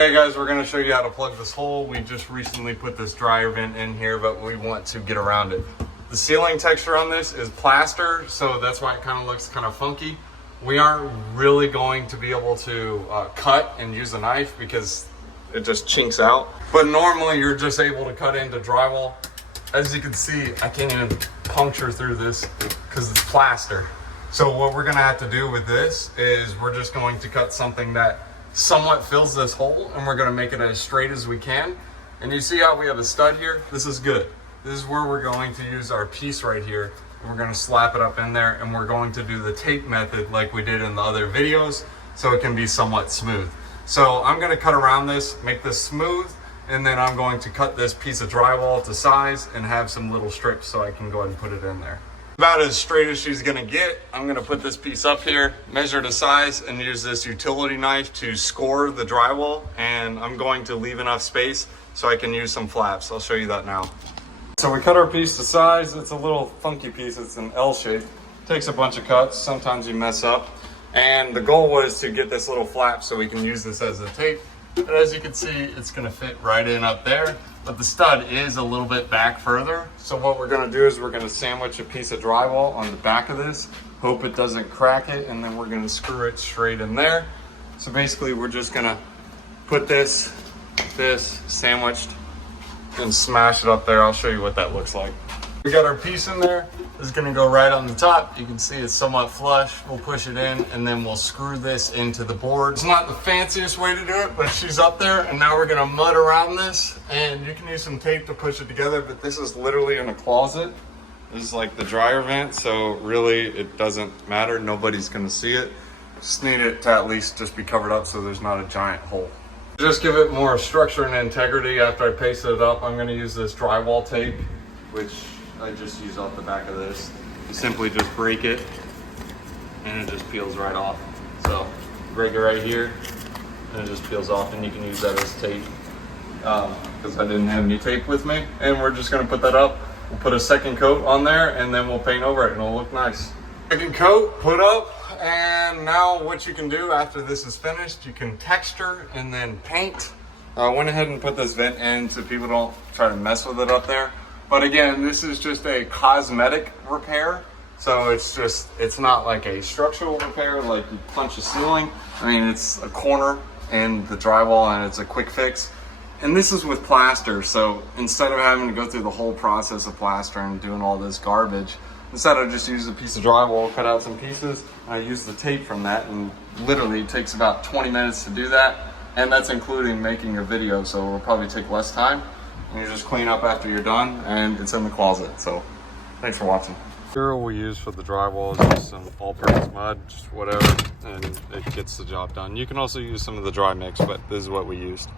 Hey guys, we're going to show you how to plug this hole. We just recently put this dryer vent in here, but we want to get around it. The sealing texture on this is plaster, so that's why it kind of looks kind of funky. We aren't really going to be able to cut and use a knife because it just chinks out. But normally you're just able to cut into drywall. As you can see, I can't even puncture through this because it's plaster. So what we're going to have to do with this is we're just going to cut something that somewhat fills this hole, and we're going to make it as straight as we can. And you see how we have a stud here? This is good. This is where we're going to use our piece right here. We're going to slap it up in there, and we're going to do the tape method like we did in the other videos so it can be somewhat smooth. So I'm going to cut around this, make this smooth, and then I'm going to cut this piece of drywall to size and have some little strips so I can go ahead and put it in there. About as straight as she's gonna get. I'm gonna put this piece up here, measure the size, and use this utility knife to score the drywall. And I'm going to leave enough space so I can use some flaps. I'll show you that now. So we cut our piece to size. It's a little funky piece. It's an L shape. Takes a bunch of cuts. Sometimes you mess up. And the goal was to get this little flap so we can use this as a tape. But as you can see, it's gonna fit right in up there. But the stud is a little bit back further. So what we're gonna do is we're gonna sandwich a piece of drywall on the back of this, hope it doesn't crack it, and then we're gonna screw it straight in there. So basically we're just gonna put this sandwiched and smash it up there. I'll show you what that looks like. We got our piece in there. This is gonna go right on the top. You can see it's somewhat flush. We'll push it in and then we'll screw this into the board. It's not the fanciest way to do it, but she's up there, and now we're gonna mud around this, and you can use some tape to push it together, but this is literally in a closet. This is like the dryer vent, so really it doesn't matter. Nobody's gonna see it. Just need it to at least just be covered up so there's not a giant hole. Just give it more structure and integrity after I paste it up, I'm gonna use this drywall tape, which I just use off the back of this. You simply just break it and it just peels right off. So break it right here and it just peels off, and you can use that as tape because I didn't have any tape with me. And we're just gonna put that up. We'll put a second coat on there and then we'll paint over it and it'll look nice. Second coat, put up, and now what you can do after this is finished, you can texture and then paint. I went ahead and put this vent in so people don't try to mess with it up there. But again, this is just a cosmetic repair. So it's not like a structural repair, like you punch a ceiling. I mean, it's a corner and the drywall, and it's a quick fix. And this is with plaster. So instead of having to go through the whole process of plaster and doing all this garbage, instead I just use a piece of drywall, cut out some pieces, and I use the tape from that, and literally it takes about 20 minutes to do that. And that's including making a video, so it'll probably take less time. And you just clean up after you're done, and it's in the closet. So thanks for watching. The material we use for the drywall is just some all-purpose mud, just whatever, and it gets the job done. You can also use some of the dry mix, but this is what we used.